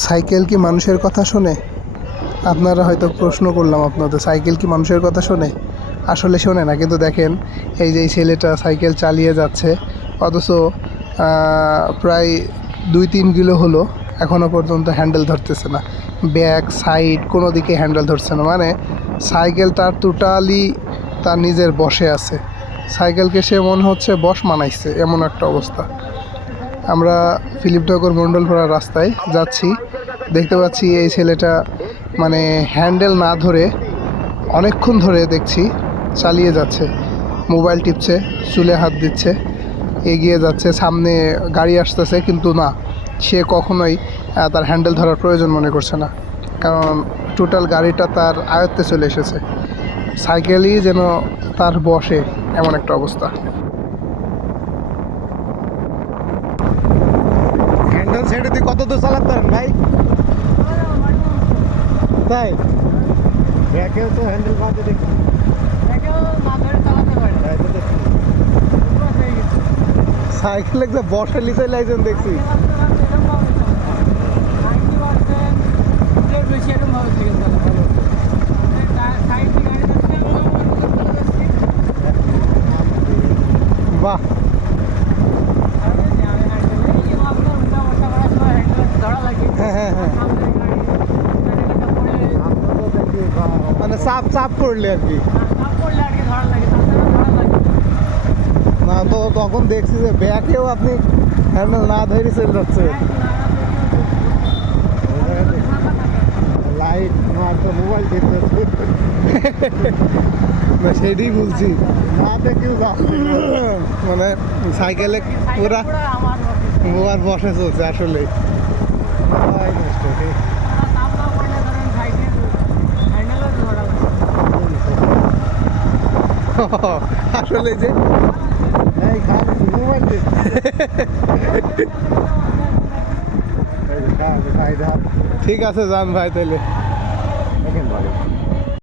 Cycle কি মানুষের কথা শোনে? আপনারা হয়তো প্রশ্ন করলাম আপনাদের, সাইকেল কি মানুষের কথা শোনে? আসলে শোনে না। কিন্তু দেখেন, এই যে এই ছেলেটা সাইকেল চালিয়ে যাচ্ছে, অথচ প্রায় 2-3 কিলো হলো, এখনও পর্যন্ত হ্যান্ডেল ধরতেছে না। ব্যাক সাইড কোনো দিকে হ্যান্ডেল ধরছে না। মানে সাইকেল তার টোটালি তার নিজের বশে আছে। সাইকেলকে সে মনে হচ্ছে বশ মানাইছে, এমন একটা অবস্থা। আমরা ফিলিপনগর মণ্ডলপাড়া রাস্তায় যাচ্ছি, দেখতে পাচ্ছি এই ছেলেটা মানে হ্যান্ডেল না ধরে অনেকক্ষণ ধরে দেখছি চালিয়ে যাচ্ছে, মোবাইল টিপছে, চুলে হাত দিচ্ছে, এগিয়ে যাচ্ছে, সামনে গাড়ি আসতেছে, কিন্তু না, সে কখনোই তার হ্যান্ডেল ধরার প্রয়োজন মনে করছে না, কারণ টোটাল গাড়িটা তার আয়ত্তে চলে এসেছে। সাইকেলই যেন তার বশে, এমন একটা অবস্থা। হ্যান্ডেল ছেড়ে দিয়ে কত দূর চালাতে পারেন ভাই? তাই ব্যাকেও তো হ্যান্ডেল বাঁধে দেখি, সাইকেল একটা বসে লিচে লাইছেন দেখছি। বাহ, হ্যাঁ হ্যাঁ হ্যাঁ, মানে চাপ চাপ করলে আর কি। না তো তখন দেখছি যে ব্যাকেও আপনি হ্যান্ডেল না ধরে চলে যাচ্ছে। লাইট মারতো, মোবাইল দেখতে, না সেটাই বলছি, না দেখেও মানে সাইকেলে পুরা মোবাইল বসে চলছে আসলে। আসলে যে মোবাইল ঠিক আছে, যান ভাই তাহলে।